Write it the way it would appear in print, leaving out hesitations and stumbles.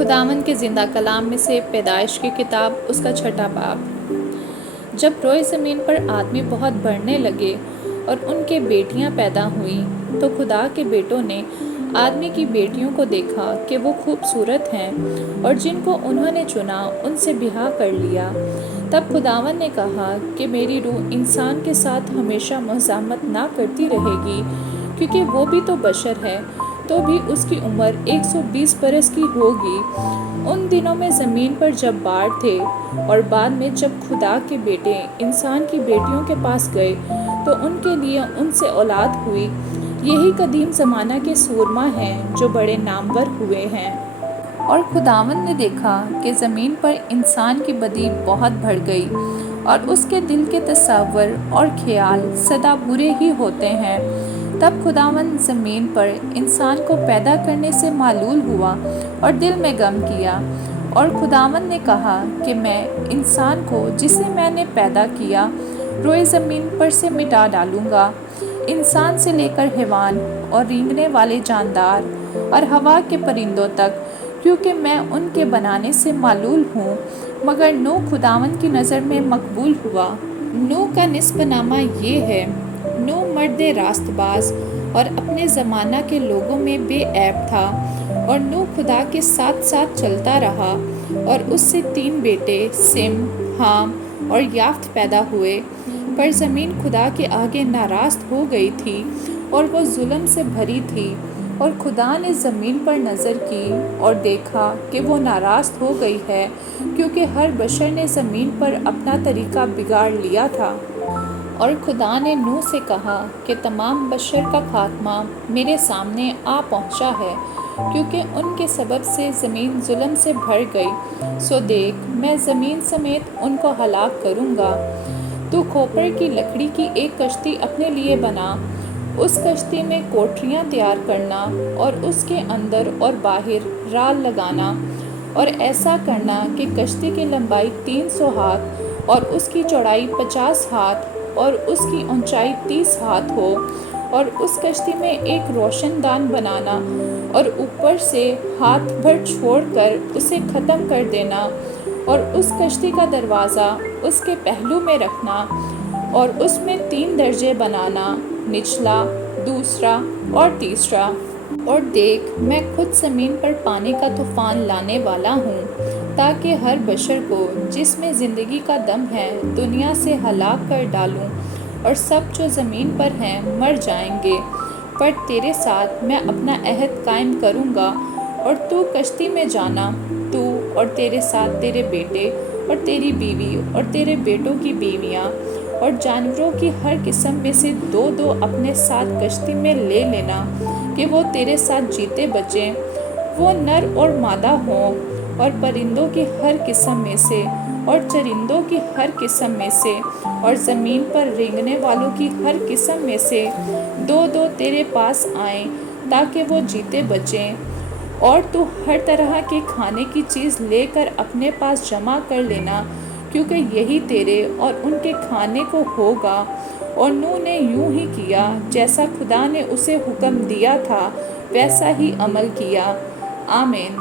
خداوند کے زندہ کلام میں سے پیدائش کی کتاب اس کا 6 باب۔ جب روئے زمین پر آدمی بہت بڑھنے لگے اور ان کے بیٹیاں پیدا ہوئیں تو خدا کے بیٹوں نے آدمی کی بیٹیوں کو دیکھا کہ وہ خوبصورت ہیں اور جن کو انہوں نے چنا ان سے بیاہ کر لیا۔ تب خداوند نے کہا کہ میری روح انسان کے ساتھ ہمیشہ مزاحمت نہ کرتی رہے گی، کیونکہ وہ بھی تو بشر ہے، تو بھی اس کی عمر 120 برس کی ہوگی۔ ان دنوں میں زمین پر جب باڑ تھے اور بعد میں جب خدا کے بیٹے انسان کی بیٹیوں کے پاس گئے تو ان کے لیے ان سے اولاد ہوئی۔ یہی قدیم زمانہ کے سورما ہیں جو بڑے نامور ہوئے ہیں۔ اور خداوند نے دیکھا کہ زمین پر انسان کی بدی بہت بڑھ گئی اور اس کے دل کے تصور اور خیال سدا برے ہی ہوتے ہیں۔ تب خداوند زمین پر انسان کو پیدا کرنے سے معلول ہوا اور دل میں غم کیا، اور خداوند نے کہا کہ میں انسان کو جسے میں نے پیدا کیا روئے زمین پر سے مٹا ڈالوں گا، انسان سے لے کر حیوان اور رینگنے والے جاندار اور ہوا کے پرندوں تک، کیونکہ میں ان کے بنانے سے معلول ہوں۔ مگر نوح خداوند کی نظر میں مقبول ہوا۔ نوح کا نسب نامہ یہ ہے: نوح مرد راست باز اور اپنے زمانہ کے لوگوں میں بے عیب تھا، اور نوح خدا کے ساتھ ساتھ چلتا رہا، اور اس سے 3 بیٹے سم، حام اور یافت پیدا ہوئے۔ پر زمین خدا کے آگے ناراض ہو گئی تھی اور وہ ظلم سے بھری تھی، اور خدا نے زمین پر نظر کی اور دیکھا کہ وہ ناراض ہو گئی ہے، کیونکہ ہر بشر نے زمین پر اپنا طریقہ بگاڑ لیا تھا۔ اور خدا نے نوح سے کہا کہ تمام بشر کا خاتمہ میرے سامنے آ پہنچا ہے، کیونکہ ان کے سبب سے زمین ظلم سے بھر گئی، سو دیکھ میں زمین سمیت ان کو ہلاک کروں گا۔ تو کھوپڑ کی لکڑی کی ایک کشتی اپنے لیے بنا، اس کشتی میں کوٹھریاں تیار کرنا اور اس کے اندر اور باہر رال لگانا، اور ایسا کرنا کہ کشتی کی لمبائی 300 ہاتھ اور اس کی چوڑائی 50 ہاتھ اور اس کی اونچائی 30 ہاتھ ہو، اور اس کشتی میں ایک روشن دان بنانا اور اوپر سے ہاتھ بھر چھوڑ کر اسے ختم کر دینا، اور اس کشتی کا دروازہ اس کے پہلو میں رکھنا، اور اس میں 3 درجے بنانا، نچلا، دوسرا اور تیسرا۔ اور دیکھ میں خود زمین پر پانی کا طوفان لانے والا ہوں، تاکہ ہر بشر کو جس میں زندگی کا دم ہے دنیا سے ہلاک کر ڈالوں، اور سب جو زمین پر ہیں مر جائیں گے۔ پر تیرے ساتھ میں اپنا عہد قائم کروں گا، اور تو کشتی میں جانا، تو اور تیرے ساتھ تیرے بیٹے اور تیری بیوی اور تیرے بیٹوں کی بیویاں، اور جانوروں کی ہر قسم میں سے 2 اپنے ساتھ کشتی میں لے لینا، کہ وہ تیرے ساتھ جیتے بچیں، وہ نر اور مادہ ہوں، اور پرندوں کی ہر قسم میں سے اور چرندوں کی ہر قسم میں سے اور زمین پر رینگنے والوں کی ہر قسم میں سے 2 تیرے پاس آئیں، تاکہ وہ جیتے بچیں۔ اور تو ہر طرح کے کھانے کی چیز لے کر اپنے پاس جمع کر لینا، کیونکہ یہی تیرے اور ان کے کھانے کو ہوگا۔ اور نوح نے یوں ہی کیا، جیسا خدا نے اسے حکم دیا تھا ویسا ہی عمل کیا۔ آمین۔